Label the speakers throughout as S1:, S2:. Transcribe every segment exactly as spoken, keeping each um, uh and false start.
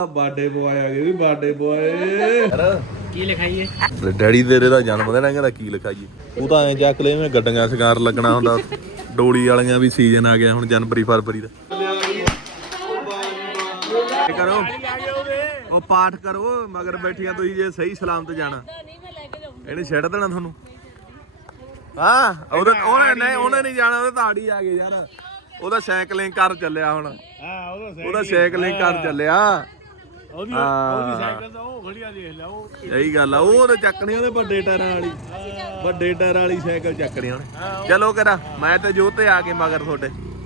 S1: Birthday boy ਆ ਗਏ ਵੀ ਬਰਥਡੇ ਬੁਆਏ
S2: ਕੀ ਲਿਖਾਈਏ
S1: ਡੈਡੀ ਤੇਰੇ ਦਾ ਜਨਮ ਦਿਨ ਹੈ ਕਹਿੰਦਾ ਕੀ ਲਿਖਾਈਏ ਤੂੰ ਤਾਂ ਐਂ ਚੱਕ ਲੈ ਮੈਂ ਗੱਡੀਆਂ ਸ਼ਿੰਗਾਰ ਲੱਗਣਾ ਹੁੰਦਾ ਡੋਲੀ ਵਾਲੀਆਂ ਵੀ ਸੀਜ਼ਨ ਆ ਗਿਆ ਹੁਣ ਜਨਵਰੀ ਫਰਵਰੀ ਦਾ ਕਰੋ ਉਹ ਪਾਠ ਕਰੋ ਮਗਰ ਬੈਠੀਆਂ ਤੁਸੀਂ ਜੇ ਸਹੀ ਸਲਾਮਤ ਜਾਣਾ ਇਹਨੇ ਛੱਡ ਦੇਣਾ ਤੁਹਾਨੂੰ ਹਾਂ ਉਹਦੇ ਉਹਨੇ ਨਹੀਂ ਉਹਨੇ ਨਹੀਂ ਜਾਣਾ ਉਹਦੇ ਤਾੜੀ ਆ ਗਏ ਯਾਰ ਉਹਦਾ ਸਾਈਕਲਿੰਗ ਕਰ ਚੱਲਿਆ ਹੁਣ
S2: ਹਾਂ
S1: ਉਹਦਾ ਸਾਈਕਲਿੰਗ ਕਰ ਚੱਲਿਆ
S2: ਉਹਦੀ ਉਹਦੀ ਸਾਈਕਲ ਤਾਂ ਉਹ ਖੜੀਆ ਦੇਖ ਲਾ ਉਹ
S1: ਸਹੀ ਗੱਲ ਆ ਉਹ ਤੇ ਚੱਕਣੀ ਉਹਦੇ ਵੱਡੇ ਟਾਇਰਾਂ ਵਾਲੀ ਵੱਡੇ ਟਾਇਰਾਂ ਵਾਲੀ ਸਾਈਕਲ ਚੱਕਣੀ ਉਹਨੇ ਚਲੋ ਕਰਾ ਮੈਂ ਤੇ ਜੋਤ ਤੇ ਆ ਕੇ ਮਗਰ ਤੁਹਾਡੇ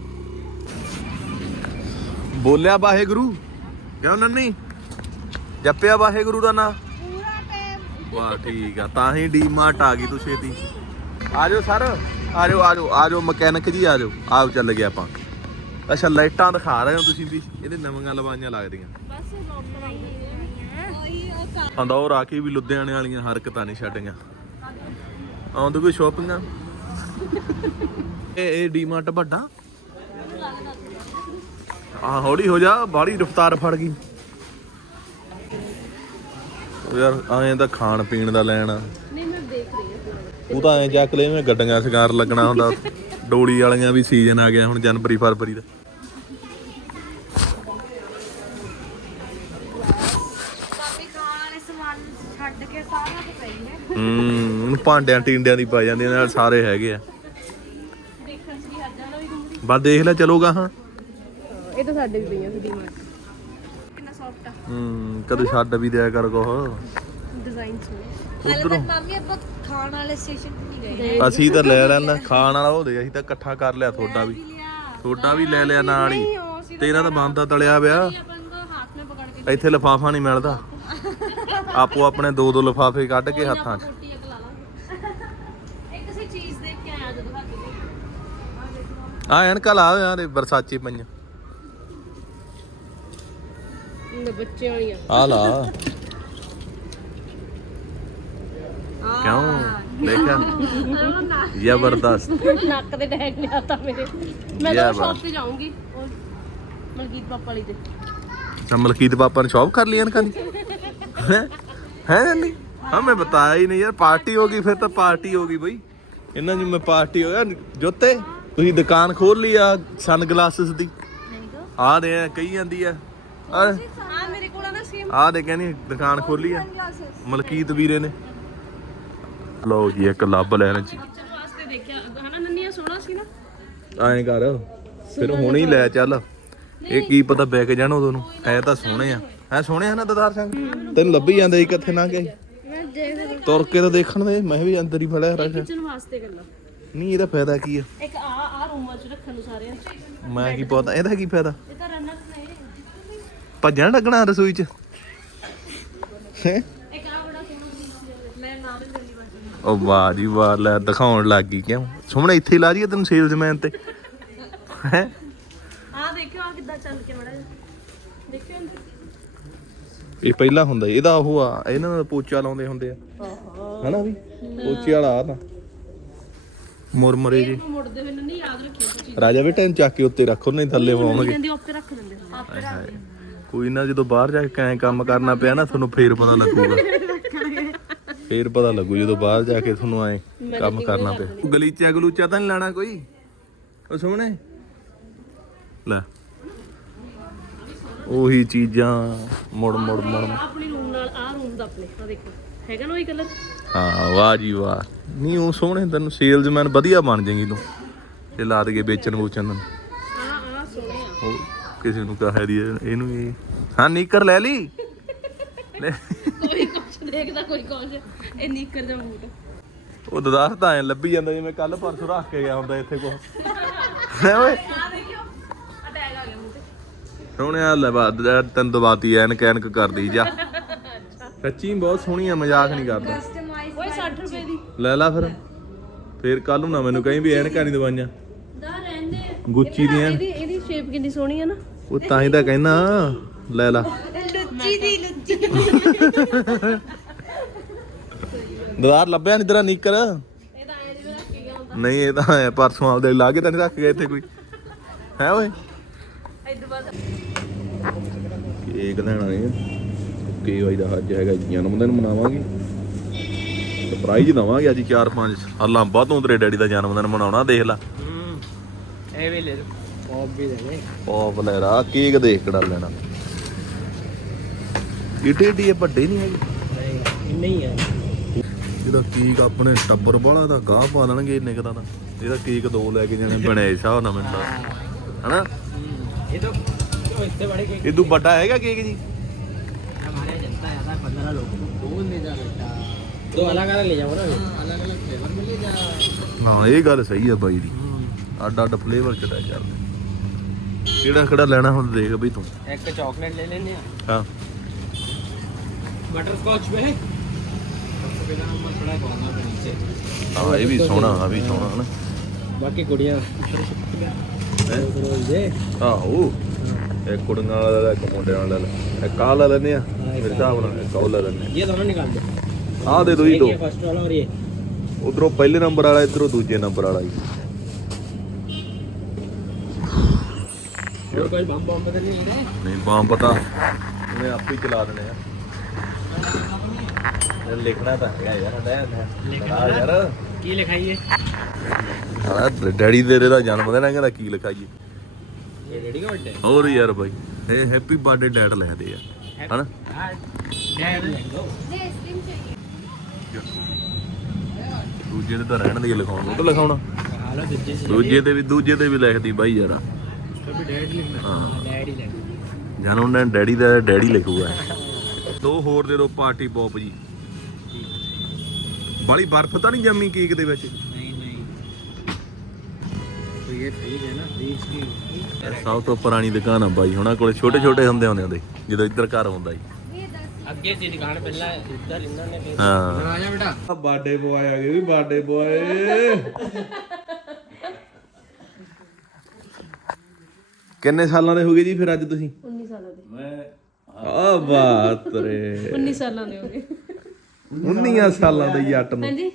S1: ਬੋਲਿਆ ਵਾਹਿਗੁਰੂ ਕਿਉਂ ਨੰਨੀ ਜੱਪਿਆ ਵਾਹਿਗੁਰੂ ਦਾ ਨਾਂ ਵਾਹ ਠੀਕ ਆ ਤਾਂ ਹੀ ਡੀਮਾਰਟ ਆ ਗਈ ਤੂੰ ਛੇਤੀ ਆ ਜਾਓ ਸਰ ਆ ਜਾਓ ਆ ਜਾਓ ਆ ਜਾਓ ਮਕੈਨਿਕ ਜੀ ਆ ਜਾਓ ਆਪ ਚੱਲ ਗਏ ਆਪਾਂ ਅੱਛਾ ਲਾਈਟਾਂ ਦਿਖਾ ਰਹੇ ਹੋ ਤੁਸੀਂ ਵੀ ਇਹਦੇ ਨਵੀਆਂ ਲਵਾਈਆਂ ਲੱਗਦੀਆਂ ਅੰਦੌਰ ਆ ਕੇ ਵੀ ਲੁਧਿਆਣੇ ਵਾਲੀਆਂ ਹਰਕਤਾਂ ਨਹੀਂ ਛੱਡੀਆਂ ਆਉਂਦੇ ਕੋਈ ਸ਼ੋਪਿੰਗਾਂ ਇਹ ਇਹ ਡੀਮਾਰਟ ਵੱਡਾ ਆ ਹੌਲੀ ਹੋ ਜਾ ਬਾਹਲੀ ਰਫਤਾਰ ਫੜ ਗਈ ਯਾਰ ਐਂ ਤਾਂ ਖਾਣ ਪੀਣ ਦਾ ਲੈਣਾ
S3: ਨਹੀਂ ਮੈਂ ਦੇਖ ਰਹੀ ਹਾਂ
S1: ਤੂੰ ਤਾਂ ਐਂ ਚੱਕ ਲੈ ਮੈਂ ਗੱਡੀਆਂ ਸ਼ਿੰਗਾਰ ਲੱਗਣਾ ਹੁੰਦਾ ਡੋਲੀ ਵਾਲੀਆਂ ਵੀ ਸੀਜ਼ਨ ਆ ਗਿਆ ਹੁਣ ਜਨਵਰੀ ਫਰਵਰੀ ਦਾ
S3: ਕਾਫੀ ਖਾਣ ਵਾਲੇ ਸਮਾਨ ਛੱਡ ਕੇ ਸਾਰਾ ਤੇ ਪਈ ਹੈ
S1: ਹੂੰ ਭਾਂਡਿਆਂ ਟਿੰਡਿਆਂ ਦੀ ਪਾ ਜਾਂਦੀ ਨਾਲ ਸਾਰੇ ਹੈਗੇ ਆ
S3: ਦੇਖਣ ਚ ਵੀ ਹੱਦ ਜਾਂਦਾ ਵੀ
S1: ਬਸ ਦੇਖ ਲੈ ਚਲੋਗਾ ਹਾਂ
S3: ਇਹ ਤਾਂ ਸਾਡੇ ਵੀ ਪਈਆਂ ਸੀ ਡੀਮਾਰਟ ਕਿੰਨਾ ਸੌਫਟ ਆ
S1: ਹੂੰ ਕਦੇ ਛੱਡ ਵੀ ਦਿਆ ਕਰ ਕੋਹ
S3: ਡਿਜ਼ਾਈਨ ਸੋਹਣੇ ਹਾਲੇ ਤੱਕ ਮਾਮੀ ਆਪਾਂ ਖਾਣ ਵਾਲੇ ਸਟੇਸ਼ਨ ਤੇ ਨਹੀਂ ਗਏ
S1: ਅਸੀਂ ਤਾਂ ਲੈ ਲੈਣਾ ਖਾਣ ਵਾਲਾ ਉਹ ਦੇ ਅਸੀਂ ਤਾਂ ਇਕੱਠਾ ਕਰ ਲਿਆ ਤੁਹਾਡਾ ਵੀ ਤੁਹਾਡਾ ਵੀ ਲੈ ਲਿਆ ਨਾਲ ਹੀ ਤੇਰਾ ਤਾਂ ਬੰਦਾ ਤਲਿਆ ਪਿਆ
S3: ਹੱਥ ਨਾਲ ਪਕੜ ਕੇ
S1: ਇੱਥੇ ਲਿਫਾਫਾ ਨਹੀਂ ਮਿਲਦਾ ਆਪੋ ਆਪਣੇ ਦੋ ਦੋ ਲਿਫਾਫੇ ਕੱਢ ਕੇ ਹੱਥਾਂ 'ਚ
S3: ਰੋਟੀ ਅਗਲਾ ਲਾ ਇੱਕ ਸੀ ਚੀਜ਼ ਦੇਖ ਕੇ ਆਇਆ ਜਦੋਂ ਹੱਥ ਦੇ
S1: ਆ ਐਨਕਾਂ ਲਾ ਯਾਰ ਇਹ ਬਰਸਾਚੇ ਪਈਆਂ
S3: ਬੱਚੇ ਵਾਲੀਆਂ
S1: ਆ ਲਾ ਕਿਉਂ ਦੇਖਿਆ ਜ਼ਬਰਦਸਤ
S3: ਨੱਕ ਦੇ ਟੈਗ ਲਿਆ ਤਾਂ ਮੇਰੇ ਮੈਂ ਤਾਂ ਸ਼ਾਪ ਤੇ ਜਾਊਂਗੀ ਉਹ ਮਲਕੀਤ ਪਾਪਾ ਵਾਲੀ ਤੇ
S1: ਤਾਂ ਮਲਕੀਤ ਪਾਪਾ ਨੇ ਸ਼ੌਪ ਕਰ ਲਈ ਐਨਕਾਂ ਦੀ ਹੈ ਹੈ ਨਹੀਂ ਹਾਂ ਮੈਂ ਬਤਾਇਆ ਹੀ ਨਹੀਂ ਯਾਰ ਪਾਰਟੀ ਹੋ ਗਈ ਫਿਰ ਤਾਂ ਪਾਰਟੀ ਹੋ ਗਈ ਬਈ ਇਹਨਾਂ ਦੀ ਮੈਂ ਪਾਰਟੀ ਹੋ ਗਿਆ ਜੋਤੇ ਤੁਸੀਂ ਦੁਕਾਨ ਖੋਲ ਲਈ ਆ ਸਨ ਗਲਾਸਿਸ ਦੀ ਆ ਦੇ ਕਹੀ ਜਾਂਦੀ ਆ
S3: ਹਾਂ ਮੇਰੇ ਕੋਲ ਆ ਨਾ ਸੇਮ
S1: ਆ ਦੇ ਕਹਿੰਦੀ ਦੁਕਾਨ ਖੋਲੀ ਆ ਮਲਕੀਤ ਵੀਰੇ ਨੇ ਲਓ ਜੀ ਇੱਕ ਲੱਭ ਲੈਣ ਜੀ
S3: ਵਾਸਤੇ ਦੇਖਿਆ ਹਨਾ ਨੰਨੀਆਂ ਸੋਹਣਾ ਸੀ ਨਾ
S1: ਐਂ ਕਰ ਫਿਰ ਹੁਣ ਹੀ ਲੈ ਚੱਲ ਇਹ ਕੀ ਪਤਾ ਵਿਕ ਜਾਣ ਉਦੋਂ ਨੂੰ ਐ ਤਾਂ ਸੋਹਣੇ ਆ ਐ ਸੋਹਣੇ ਆ ਨਾ ਦਦਾਰ ਸਿੰਘ ਤੈਨੂੰ ਲੱਭੀ ਜਾਂਦਾ ਸੀ ਕਿੱਥੇ ਨਾ ਗਏ
S3: ਮੈਂ ਦੇਖ
S1: ਤੁਰ ਕੇ ਤਾਂ ਦੇਖਣ ਦੇ ਮੈਂ ਵੀ ਅੰਦਰ ਹੀ ਫੜਿਆ ਰੱਖਿਆ
S3: ਕਿਚਨ ਵਾਸਤੇ ਕਰਨਾ
S1: ਨਹੀਂ ਇਹਦਾ ਫਾਇਦਾ ਕੀ ਆ
S3: ਇੱਕ ਆ ਆ ਰੂਮਾਂ 'ਚ ਰੱਖਣ ਨੂੰ ਸਾਰਿਆਂ 'ਚ
S1: ਮੈਂ ਕੀ ਪਤਾ ਇਹਦਾ ਕੀ ਫਾਇਦਾ
S3: ਇਹ ਤਾਂ ਰਨਰ ਨੇ
S1: ਭੱਜਣ ਲੱਗਣਾ ਰਸੋਈ 'ਚ ਹੈ
S3: ਇੱਕ ਆ ਬੜਾ ਸੋਹਣਾ ਮੈਂ ਨਾਲ ਹੀ ਚੱਲੀ ਬਸ
S1: ਉਹ ਵਾਹ ਜੀ ਵਾਹ ਲੈ ਦਿਖਾਉਣ ਲੱਗ ਗਈ ਕਿਉਂ ਸੁਮਣੇ ਇੱਥੇ ਲਾ ਜੀਏ ਤੈਨੂੰ ਸੇਲਜ਼ਮੈਨ ਤੇ ਹੈ
S3: ਆ ਦੇਖਿਓ ਆ ਕਿੱਦਾਂ ਚੱਲ ਕੇ ਮੜਾ ਦੇਖਿਓ
S1: ਇਹ ਪਹਿਲਾਂ ਹੁੰਦਾ ਇਹਦਾ ਉਹ ਆ ਇਹਨਾਂ ਦਾ ਪੋਚਾ ਲਾਉਂਦੇ ਹੁੰਦੇ ਆ ਹਨਾ ਵੀ ਪੋਚੇ ਵਾਲਾ ਆ ਤਾਂ ਮੁਰਮਰੇ ਜੀ
S3: ਮੁੜਦੇ ਹੋਏ ਨਹੀਂ ਯਾਦ ਰੱਖਿਓ ਤੁਸੀਂ
S1: ਰਾਜਾ ਬੇਟਾ ਇਹਨੂੰ ਚੱਕ ਕੇ ਉੱਤੇ ਰੱਖੋ ਨਹੀਂ ਥੱਲੇ ਪਾਉਣਗੇ
S3: ਕਹਿੰਦੇ ਉੱਤੇ ਰੱਖ ਦਿੰਦੇ ਆਪੇ ਰੱਖ
S1: ਕੋਈ ਨਾ ਜਦੋਂ ਬਾਹਰ ਜਾ ਕੇ ਐਂ ਕੰਮ ਕਰਨਾ ਪਿਆ ਨਾ ਤੁਹਾਨੂੰ ਫੇਰ ਪਤਾ ਲੱਗੂਗਾ ਫੇਰ ਪਤਾ ਲੱਗੂ ਜਦੋਂ ਬਾਹਰ ਜਾ ਕੇ ਤੁਹਾਨੂੰ ਐਂ ਕੰਮ ਕਰਨਾ ਪਿਆ ਗਲੀਚਾ ਗਲੂਚਾ ਤਾਂ ਨਹੀਂ ਲੈਣਾ ਕੋਈ ਉਹ ਸੋਹਣੇ ਲੈ ਉਹੀ ਚੀਜ਼ਾਂ ਮੁੜ ਮੁੜ ਮੁੜ
S3: ਆਪਣੀ ਰੂਮ ਨਾਲ ਆ ਰੂਮ ਦਾ ਆਪਣੇ ਆ ਦੇਖੋ ਹੈਗਾ ਨਾ ਉਹੀ ਕਲਰ
S1: ਹਾਂ ਵਾਹ ਜੀ ਵਾਹ ਨਹੀਂ ਉਹ ਸੋਹਣੇ ਤੈਨੂੰ ਸੇਲਜ਼ਮੈਨ ਵਧੀਆ ਬਣ ਜਾਏਗੀ ਤੂੰ ਇਹ ਲਾ ਦੇ ਵੇਚਣ ਵੂਚਣ ਨੂੰ
S3: ਆ ਆ ਸੋਹਣੇ ਆ
S1: ਉਹ ਕਿਸੇ ਨੂੰ ਕਹੇ ਦੀ ਇਹਨੂੰ ਇਹ ਹਾਂ ਨੀਕਰ ਲੈ ਲਈ
S3: ਕੋਈ ਕੁਛ ਦੇਖਦਾ ਕੋਈ ਕੁਛ ਇਹ ਨੀਕਰ ਦਾ ਬੂਟ
S1: ਉਹ ਦਦਾਰ ਤਾਂ ਐ ਲੱਭੀ ਜਾਂਦਾ ਜਿਵੇਂ ਕੱਲ ਪਰਸੋਂ ਰੱਖ ਕੇ ਗਿਆ ਹੁੰਦਾ ਇੱਥੇ ਕੋ ਹੈ ਓਏ
S3: ਆ ਦੇਖਿਓ ਆ ਟੈਗ ਆ ਗਿਆ ਮੂੰਹ ਤੇ
S1: ਸੋਹਣਿਆ ਲੈ ਬਾਦ ਤੈਨੂੰ ਦਵਾਤੀ ਐਨ ਕੈਨਕ ਕਰਦੀ ਜਾ ਸੱਚੀ ਬਹੁਤ ਸੋਹਣੀ ਆ ਮਜ਼ਾਕ ਨਹੀਂ ਕਰਦਾ
S3: ਓਏ ਸੱਠ ਰੁਪਏ ਦੀ
S1: ਲੈ ਲਾ ਫਿਰ ਫੇਰ ਕੱਲ ਨੂੰ ਨਾ ਮੈਨੂੰ ਕਹੀਂ ਵੀ ਐਨਕਾਂ ਨਹੀਂ ਦਵਾਈਆਂ
S3: ਦਾ ਰਹਿੰਦੇ
S1: ਗੁੱਚੀ ਦੀਆਂ
S3: ਇਹਦੀ ਇਹਦੀ ਸ਼ੇਪ ਕਿੰਨੀ ਸੋਹਣੀ ਆ ਨਾ
S1: ਉਹ ਤਾਂ ਹੀ ਤਾਂ ਕਹਿਣਾ ਲੈ ਲਾ
S3: ਲੁੱਚੀ ਦੀ ਲੁੱਚੀ
S1: ਦਦਾਰ ਲੱਭਿਆ ਨਹੀਂ ਤੇਰਾ ਨੀਕਰ
S3: ਇਹ ਤਾਂ ਐ ਜਿਵੇਂ ਰੱਖ ਕੇ ਗਿਆ ਹੁੰਦਾ
S1: ਨਹੀਂ ਇਹ ਤਾਂ ਐ ਪਰਸੋਂ ਆਪਦੇ ਲਾ ਕੇ ਤਾਂ ਨਹੀਂ ਰੱਖ ਗਿਆ ਇੱਥੇ ਕੋਈ ਹੈ ਓਏ
S3: ਇਦੋਂ ਬਾਅਦ
S1: ਕੇਕ ਲੈਣਾ ਹੈ ਕੇ ਵਾਈ ਦਾ ਅੱਜ ਹੈਗਾ ਜਨਮ ਦਿਨ ਮਨਾਵਾਂਗੇ ਸਰਪ੍ਰਾਈਜ਼ ਦਵਾਂਗੇ ਅੱਜ ਚਾਰ ਪੰਜ ਸਾਲਾਂ ਬਾਅਦੋਂ ਤੇਰੇ ਡੈਡੀ ਦਾ ਜਨਮ ਦਿਨ ਮਨਾਉਣਾ ਦੇਖ ਲੈ
S2: ਇਹ ਵੀ ਲੈ ਪੌਪ ਵੀ ਲੈ ਲੈ
S1: ਪੌਪ ਲੈ ਰਾ ਕੇਕ ਦੇਖ ਕਿਹੜਾ ਲੈਣਾ ਇਟੇ ਡੀ ਵੱਡੇ ਨਹੀਂ ਹੈਗੇ
S2: ਇੰਨੇ ਹੀ ਆ
S1: ਇਹਦਾ ਕੇਕ ਆਪਣੇ ਟੱਬਰ ਵਾਲਾ ਦਾ ਗਾਹ ਪਾ ਦੇਣਗੇ ਇੰਨੇ ਕਦਾ ਦਾ ਇਹਦਾ ਕੇਕ ਦੋ ਲੈ ਕੇ ਜਾਣੇ ਬਣੇ ਹਿਸਾਬ ਨਾਲ ਮੈਨੂੰ ਹਨਾ
S2: ਇਹ ਤਾਂ ਜੋ ਇੱਥੇ ਬੜੇ ਕੇਕ
S1: ਇਦੋਂ ਵੱਡਾ ਹੈਗਾ ਕੇਕ ਜੀ
S2: हमारे जनता है था पंद्रह लोग दो ले जा बेटा दो अलग अलग ले जाओ ना अलग अलग फ्लेवर में ले जा
S1: ਹਾਂ ਇਹ ਗੱਲ ਸਹੀ ਆ ਬਾਈ ਦੀ ਅੱਡ ਅੱਡ ਫਲੇਵਰ ਕਿਹੜਾ ਚੱਲਦਾ ਕਿਹੜਾ ਕਿਹੜਾ ਲੈਣਾ ਹੁਣ ਦੇਖ ਬਈ ਤੂੰ
S2: एक चॉकलेट ले लेने
S1: ਹਾਂ
S2: बटर स्कॉच में सबसे पहला नंबर पड़ा है कॉर्नर पे नीचे
S1: ਹਾਂ ਇਹ ਵੀ ਸੋਹਣਾ ਆ ਵੀ ਸੋਹਣਾ ਹਨਾ
S2: बाकी कुड़ियां ये
S1: ਆਹੋ ਇੱਕ ਕੁੜੀਆਂ ਵਾਲਾ ਲੈ ਇੱਕ ਮੁੰਡਿਆਂ ਵਾਲਾ ਲੈ ਇੱਕ ਆਹ ਲੈ ਲੈਨੇ ਆ ਮੇਰੇ ਹਿਸਾਬ ਨਾਲ ਇੱਕ ਉਹ ਲੈ ਲੈਨੇ
S2: ये दोनों निकाल दो
S1: ਆਹ ਦੇ ਦੋ ਜੀ ਦੋ
S2: ये फर्स्ट वाला और ये
S1: ਉਧਰੋਂ ਪਹਿਲੇ ਨੰਬਰ ਵਾਲਾ ਇਧਰੋਂ ਦੂਜੇ ਨੰਬਰ ਵਾਲਾ ਜੀ
S2: और कोई बम बम बदल नहीं है
S1: ਨਹੀਂ ਬਾਮ ਪਤਾ ਉਹਨੇ ਆਪੇ ਹੀ ਚਲਾ ਦੇਣੇ ਆ ਇਹ ਲਿਖਣਾ ਤਾਂ ਹੈਗਾ ਯਾਰ ਲਿਖਣਾ ਯਾਰ
S2: की लिखाइए
S1: ਹਾਂ ਡੈਡੀ ਤੇਰੇ ਦਾ ਜਨਮ ਦਿਨ ਹੈ ਕਹਿੰਦਾ ਕੀ ਲਿਖਾਈਏ
S2: ये रेडी का बर्थडे
S1: ਹੋਰ ਯਾਰ ਬਾਈ ਇਹ ਹੈਪੀ ਬਰਥਡੇ ਡੈਡ ਲਿਖਦੇ ਆ ਹਨਾ
S2: डैड लेंगे
S1: ਦੂਜੇ ਦੇ ਤਾਂ ਰਹਿਣ ਦੇ ਲਿਖਾਉਣ ਉਹ ਤਾਂ ਲਿਖਾਉਣਾ
S2: हालो दूजे से
S1: ਦੂਜੇ ਤੇ ਵੀ ਦੂਜੇ ਤੇ ਵੀ ਲਿਖਦੀ ਬਾਈ ਯਾਰ
S2: उसका भी डैड लिखना
S1: ਹਾਂ
S2: डैड ही लिखना
S1: ਜਨਮ ਦਿਨ ਡੈਡੀ ਦਾ ਡੈਡੀ ਲਿਖੂਗਾ ਦੋ ਹੋਰ ਦੇ ਦੋ ਪਾਰਟੀ ਪੌਪ ਜੀ ਬਾਲੀ ਬਰਫ਼ ਤਾਂ ਨਹੀਂ ਜੰਮੀ ਕੇਕ ਦੇ ਵਿੱਚ
S2: नहीं नहीं तो ये फ्रीज है ना फ्रीज की
S1: ਇਹ ਸਭ ਤੋਂ ਪੁਰਾਣੀ ਦੁਕਾਨ ਆ ਬਾਈ ਉਹਨਾਂ ਕੋਲੇ ਛੋਟੇ ਛੋਟੇ ਹੁੰਦੇ ਹੁੰਦੇ ਹੁੰਦੇ ਜਦੋਂ ਇੱਧਰ ਘਰ ਹੁੰਦਾ ਸੀ
S2: ਅੱਗੇ ਸੀ ਦੁਕਾਨ ਪਹਿਲਾਂ ਇੱਧਰ ਇਹਨਾਂ ਨੇ
S1: ਹਾਂ
S2: ਆ ਜਾ ਬੇਟਾ
S1: ਬਰਥਡੇ ਬੁਆਏ ਆ ਗਏ ਵੀ ਬਰਥਡੇ ਬੁਆਏ ਕਿੰਨੇ ਸਾਲਾਂ ਦੇ ਹੋ ਗਏ ਜੀ ਫਿਰ ਅੱਜ ਤੁਸੀਂ
S3: ਉੱਨੀ ਸਾਲਾਂ ਦੇ
S1: ਆ ਬਾਤ ਰੇ
S3: ਉੱਨੀ ਸਾਲਾਂ ਦੇ ਹੋ ਗਏ
S1: ਉੱਨੀ ਸਾਲਾਂ ਦੇ ਜੱਟ ਨੂੰ
S3: ਹਾਂਜੀ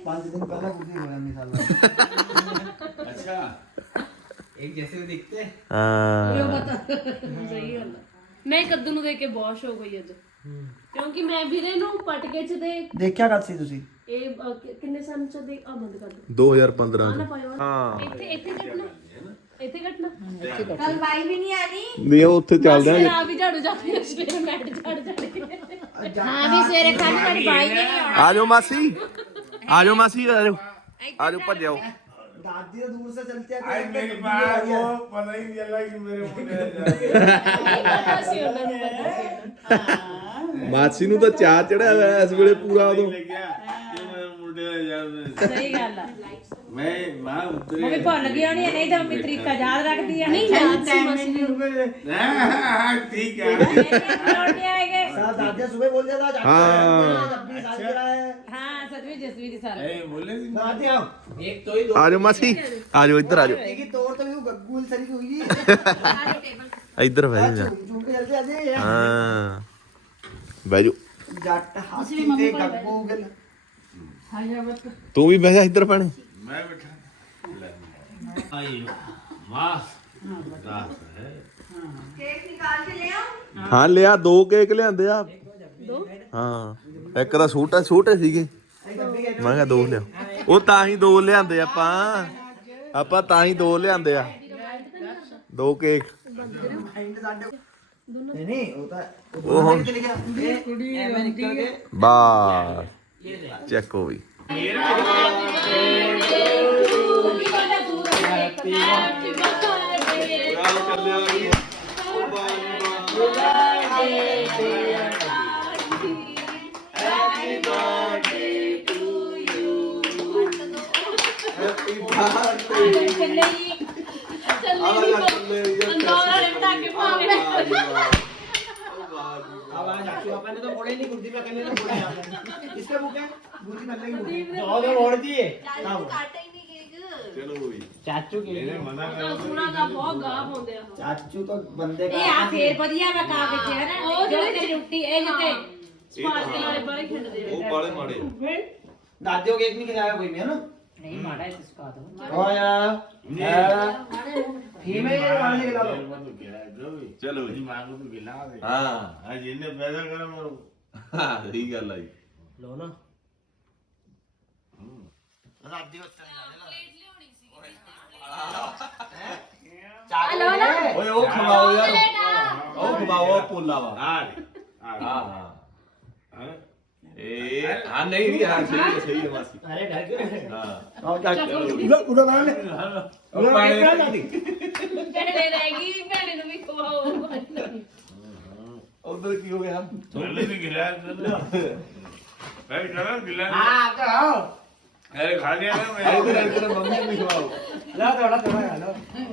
S2: एक जैसे वो दिखते हैं
S1: ਹਾਂ
S3: ਕਿਉਂ ਪਤਾ ਸਹੀ ਗੱਲ ਆ ਮੈਂ ਕੱਦੂ ਨੂੰ ਦੇਖ ਕੇ ਬਹੁਤ ਸ਼ੌਕ ਹੋਈ ਅੱਜ ਕਿਉਂਕਿ ਮੈਂ ਵੀਰੇ ਨੂੰ ਪਟਕੇ ਚ ਦੇ
S4: ਦੇਖਿਆ ਕਦ ਸੀ ਤੁਸੀਂ
S3: ਇਹ ਅਹ, ਕਿ- ਕਿੰਨੇ ਸਾਲ ਚ ਦੇ ਆ ਬੰਦ ਕਰ ਦੋ
S1: ਦੋ ਹਜ਼ਾਰ ਪੰਦਰਾਂ
S3: ਆ ਨਾ
S1: ਚ
S3: ਪਾਇਓ
S1: ਹਾਂ
S3: ਇੱਥੇ ਇੱਥੇ ਕੱਟਣਾ ਇੱਥੇ ਕੱਟਣਾ
S5: ਕੱਲ ਬਾਈ ਵੀ ਨਹੀਂ ਆਣੀ
S1: ਨਹੀਂ ਉਹ ਉੱਥੇ ਚੱਲਦੇ
S3: ਫਿਰ
S1: ਆ
S3: ਆ ਵੀ ਝਾੜੂ ਜਾਂਦੀ ਆ ਸਵੇਰੇ ਮੈਟ ਝਾੜ ਝਾੜ ਕੇ
S5: ਹਾਂ ਵੀ ਸਵੇਰੇ ਖਾਲੀ ਤੁਹਾਡੀ ਬਾਈ ਵੀ ਨਹੀਂ ਆਉਣਾ
S1: ਆ ਜਾਓ ਮਾਸੀ ਆ ਜਾਓ ਮਾਸੀ ਆ ਜਾਓ ਆ ਜਾਓ ਭੱਜਿਓ
S4: दादी तो दूर से चलते
S2: आई मेरी बात वो पता ही नहीं चला कि मेरे मुंडे
S3: ਪਤਾ ਸੀ ਉਹਨਾਂ ਨੂੰ ਪਤਾ ਸੀ ਉਹਨਾਂ ਨੂੰ।
S1: ਮਾਸੀ ਨੂੰ ਤਾਂ ਚਾਹ ਚੜਿਆ ਹੋਇਆ ਇਸ ਵੇਲੇ ਪੂਰਾ ਉਦੋਂ
S2: गया कि मेरे मुंडे यार
S3: ਸਹੀ ਗੱਲ ਆ
S2: मैं वहां उतरे
S5: ਮੰਮੀ ਭੁੱਲ ਗਈ ਹੋਣੀ ਨਹੀਂ ਤਾਂ ਮੰਮੀ ਤਰੀਕਾ ਯਾਦ ਰੱਖਦੀ ਆ
S3: ਨਹੀਂ ਯਾਦ ਸੀ ਮਾਸੀ ਨੂੰ
S2: हाँ, ठीक है
S5: ਲੌਟੇ ਆਏਗੇ
S4: साथ दादी सुबह बोल दिया था
S1: हाँ।
S4: जब भी सालगिरह है
S5: ਹਾਂ ਸੱਚੀ ਜਸਵੀ ਦੀ ਸਾਲ
S2: ए, बोले भी
S4: दादी आओ
S2: एक तो ही दो
S1: ਆ ਜਾਓ ਮਾਸੀ ਆ ਜਾਓ ਇੱਧਰ ਆ ਜਾਓ
S4: एक ही तौर तो भी वो गग्गू सरी की हुई
S1: ਇੱਧਰ ਬਹਿ ਜਾ
S4: झूम के चलते आते
S1: ਹਾਂ ਬਹਿ ਜਾਓ
S4: जट हाथी ते गग्गू गल
S1: ਤੂੰ ਵੀ ਬਹਿ ਜਾ ਇੱਧਰ ਪੈਣੇ
S2: मैं बैठा आई वाह रात है
S5: ਕੇਕ ਨਿਕਾਲ ਕੇ ਲੈ ਆਓ
S1: ਹਾਂ ਲਿਆ ਦੋ ਕੇਕ ਲਿਆਂਦੇ ਆ ਦੋ ਹਾਂ ਇੱਕ ਤਾਂ ਛੋਟਾ ਛੋਟੇ ਸੀਗੇ ਮੈਂ ਕਿਹਾ ਦੋ ਲਿਆ ਉਹ ਤਾਂ ਹੀ ਦੋ ਲਿਆਂਦੇ ਆਪਾਂ ਆਪਾਂ ਤਾਂ ਹੀ ਦੋ ਲਿਆਂਦੇ ਆ ਦੋ ਕੇਕ
S4: नहीं नहीं होता
S1: ਉਹ ਹੁਣ
S4: चले गया एमए निकल के
S1: ਬਸ ਚੈੱਕ ਹੋ ਗਈ
S4: आवाज आती है अपन ने तो फोड़े नहीं गुड्डी पे करने ने फोड़ा यार इसके मुंह के गुड्डी में लगी मुंह
S2: दो दो मोड़ दिए
S5: ਕਾਟੇ ਹੀ ਨਹੀਂ ਕੇਕ
S2: चाचू के लिए मना
S3: ਸੁਣਾ ਦਾ ਬਹੁਤ ਗਾਹ ਪਾਉਂਦੇ ਆ
S4: चाचू तो बंदे
S5: ਇਹ ਆ ਫੇਰ ਵਧੀਆ ਵਾ ਕਾ ਵਿੱਚ ਹੈ ਨਾ
S3: ਉਹ
S5: ਜੋ
S3: ਜਿਹੜੇ
S5: ਤੇ ਰੋਟੀ ਇਹ ਜਿੱਤੇ
S3: ਸਪਾਰਕ ਵਾਲੇ ਬੜੇ ਖਿੰਡਦੇ ਆ
S1: ਉਹ ਬਾਲੇ ਮਾੜੇ
S4: दादियों केक नहीं खिलाया कोई भी है ना
S5: ਨਹੀਂ ਮਾੜਾ ਇਸ ਕਾ ਦੋ
S4: ओ यार फीमेल वाले खिला दो
S1: ਚਲੋ ਜੀ
S2: मां को तो गिला दे
S1: ਹਾਂ
S2: आज इन्हें पैदा करा मारो
S1: ਹਾਂ ਸਹੀ ਗੱਲ ਆ ਜੀ
S2: लो ना
S3: ਹਲੋ ਨਾ
S1: ਓਏ ਉਹ ਖਵਾਓ ਯਾਰ ਉਹ ਖਵਾਓ ਪੋਲਾ ਵਾ
S2: हां
S1: ਹਾਂ ਹਾਂ ਇਹ ਹਾਂ ਨਹੀਂ ਨਹੀਂ ਹਾਂ ਸਹੀ ਹੈ ਸਹੀ ਹੈ ਮਾਸੀ
S2: अरे ढक
S1: ਹਾਂ
S4: और क्या उधर उधर मार ले
S1: ਉਹ ਪਾਣੀ
S3: ਭੈਣੇ ਰਹਿ ਗਈ ਭੈਣੇ ਨੂੰ ਵੀ ਖਵਾਓ
S1: ਉਧਰ ਕੀ ਹੋ ਗਿਆ
S2: पहले भी गिला कर लो भाई करो गिला
S4: हां करो
S2: अरे खा लिया ना मैं
S1: ਇਧਰ ਇਧਰ ਮੰਮੀ ਨੂੰ ਵੀ ਖਵਾਓ
S4: ला थोड़ा थोड़ा खा लो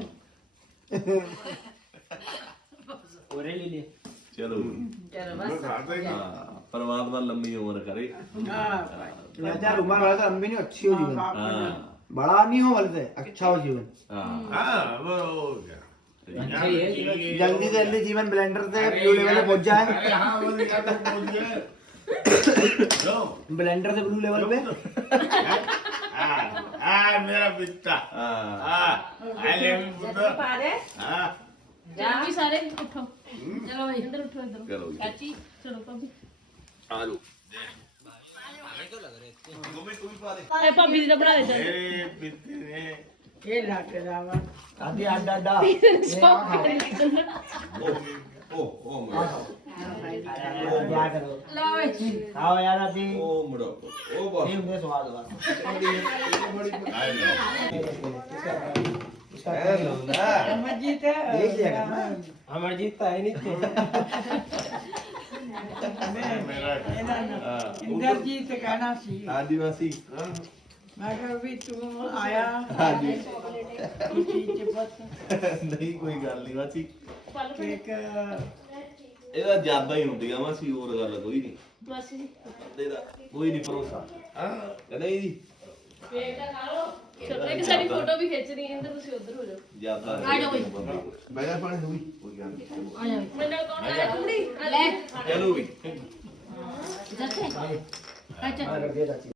S2: ओरे ले ले
S1: ਚਲੋ
S2: मैं खाता ही नहीं
S1: ਹਾਂ ਪਰਮਾਤਮਾ ਲੰਮੀ ਉਮਰ ਕਰੇ
S4: राजा रुमाल वाला तो हम भी नहीं अच्छी हो जीवन
S1: ਹਾਂ
S4: बड़ा नहीं हो बोलते अच्छा हो जीवन
S1: ਹਾਂ
S2: हां वो हो गया
S4: जल्दी से जल्दी जीवन ब्लेंडर से ब्लू लेवल पे पहुंच जाए
S2: अरे हां वो निकाल के पहुंच गए लो
S4: ब्लेंडर से ब्लू लेवल पे
S2: हां हां मेरा बिट्टा
S1: ਹਾਂ
S2: हां आई लव यू बुद्धा हां
S3: ਚਲੋ ਵੀ ਸਾਰੇ ਉੱਠੋ ਚਲੋ ਭਾਈ ਅੰਦਰ ਉੱਠੋ ਇੱਧਰ
S1: ਚਲੋ ਜੀ
S3: ਚਾਚੀ ਚਲੋ ਭਾਬੀ
S1: ਆ ਜਾਓ
S3: ਐ ਭਾਬੀ ਦੀ ਤਾਂ ਬਣਾ ਦੇ ਚੱਲ
S2: मेरे पिते ने
S4: आधी आडा आडा
S1: ਉਹ ਉਹ ਮੁੰਡਾ
S4: क्या करो खाओ यार अभी
S1: ਉਹ ਮੁੰਡਾ ਉਹ ਬਸ
S4: नहीं होंगे स्वाद वाला
S1: ਹੈਲੋ ਨਾ
S4: देख लिया करना
S2: अमरजीत तो है नहीं मेरा
S6: ਇੰਦਰਜੀਤ ਕਹਿਣਾ ਸੀ
S1: ਆਦੀਵਾਸੀ
S6: ਮੈਂ ਕਿਹਾ ਵੀ ਤੂੰ ਆਇਆ
S1: ਹਾਂਜੀ
S6: ਖੁਸ਼ੀ ਚ ਪੁੱਤ
S1: ਨਹੀਂ ਕੋਈ ਗੱਲ ਨਹੀਂ ਮਾਸੀ
S6: ਕੇਕ
S1: ਇਹਦਾ ਜ਼ਿਆਦਾ ਹੀ ਹੁੰਦੀਆਂ ਮਾਸੀ ਹੋਰ ਗੱਲ ਕੋਈ ਨਹੀਂ
S3: ਮਾਸੀ ਜੀ
S1: ਇਹਦਾ ਕੋਈ ਨਹੀਂ ਭਰੋਸਾ ਹਾਂ ਨਹੀਂ ਜੀ
S3: ਵੇਖ ਤਾਂ ਖਾ ਲਓ ਚਲੋ ਇੱਕ ਸਾਡੀ ਫੋਟੋ ਵੀ ਖਿੱਚਣੀ ਹੈ ਇੰਦਰ ਤੁਸੀਂ ਉੱਧਰ ਹੋ ਜਾਓ
S1: ਜ਼ਿਆਦਾ
S3: ਆ ਜਾਓ ਬਈ।
S1: ਬੈਠਾ ਪਾਣੀ ਹੋਈ ਕੋਈ ਗੱਲ ਨਹੀਂ
S3: ਮੈਨੂੰ ਕੌਣ ਲੈ ਕੁੜੀ ਲੈ
S1: ਚਲੋ ਵੀ
S3: ਜੱਥੇ ਅੱਛਾ
S4: कर दिया चाची